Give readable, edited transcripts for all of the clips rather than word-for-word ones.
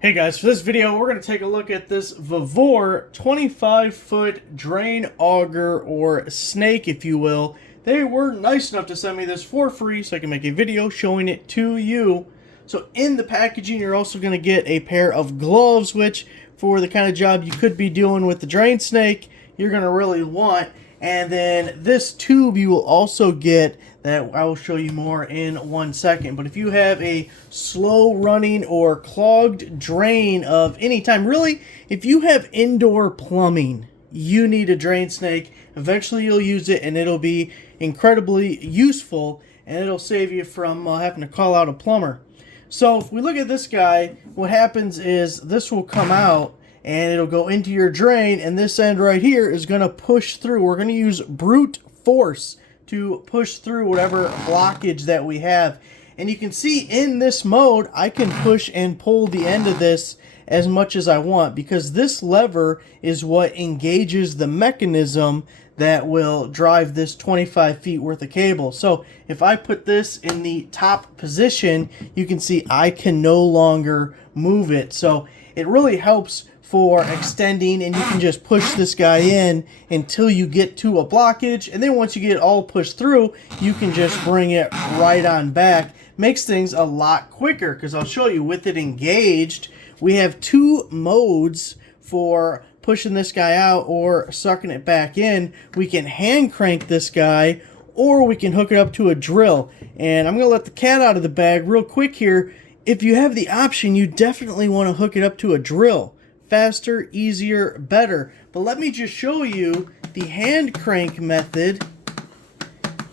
Hey guys, for this video we're going to take a look at this Vevor 25-foot drain auger, or snake if you will. They were nice enough to send me this for free so I can make a video showing it to you. So in the packaging you're also going to get a pair of gloves, which for the kind of job you could be doing with the drain snake you're going to really want. And then this tube you will also get, that I will show you more in 1 second. But if you have a slow running or clogged drain of any time, really, if you have indoor plumbing, you need a drain snake. Eventually you'll use it and it'll be incredibly useful, and it'll save you from having to call out a plumber. So if we look at this guy, what happens is this will come out and it'll go into your drain, and this end right here is going to push through. We're going to use brute force to push through whatever blockage that we have. And you can see in this mode, I can push and pull the end of this as much as I want, because this lever is what engages the mechanism that will drive this 25 feet worth of cable. So if I put this in the top position, you can see I can no longer move it. So it really helps for extending, and you can just push this guy in until you get to a blockage, and then once you get it all pushed through, you can just bring it right on back. Makes things a lot quicker, because I'll show you with it engaged, we have two modes for pushing this guy out or sucking it back in. We can hand crank this guy, or we can hook it up to a drill. And I'm going to let the cat out of the bag real quick here. If you have the option, you definitely want to hook it up to a drill. Faster, easier, better. But let me just show you the hand crank method.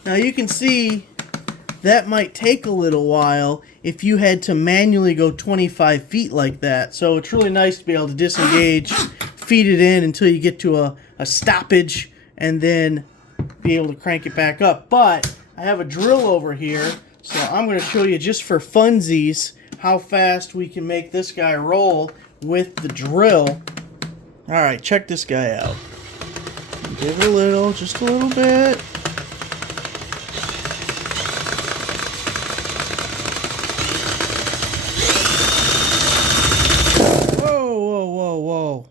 Now you can see that might take a little while if you had to manually go 25 feet like that. So it's really nice to be able to disengage, feed it in until you get to a stoppage, and then be able to crank it back up. But I have a drill over here, so I'm going to show you just for funsies how fast we can make this guy roll with the drill. Alright, check this guy out. Give it a little, just a little bit. Whoa, whoa, whoa, whoa.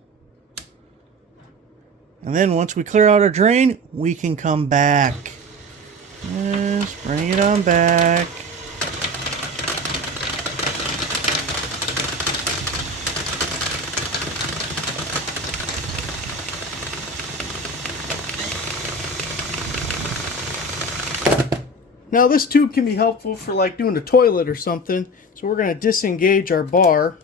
And then once we clear out our drain, we can come back. Just bring it on back. Now this tube can be helpful for like doing a toilet or something. So we're going to disengage our bar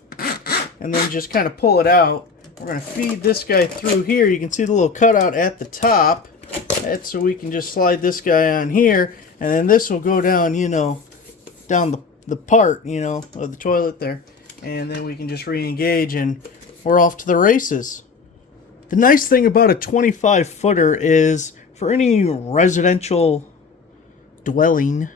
and then just kind of pull it out. We're going to feed this guy through here. You can see the little cutout at the top. That's so we can just slide this guy on here, and then this will go down, you know, down the part, you know, of the toilet there. And then we can just re-engage and we're off to the races. The nice thing about a 25-footer is for any residential dwelling,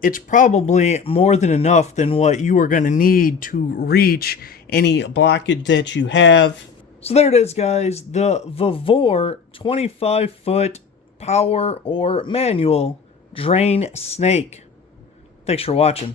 it's probably more than enough than what you are going to need to reach any blockage that you have. So there it is, guys, the Vevor 25-foot power or manual drain snake. Thanks for watching.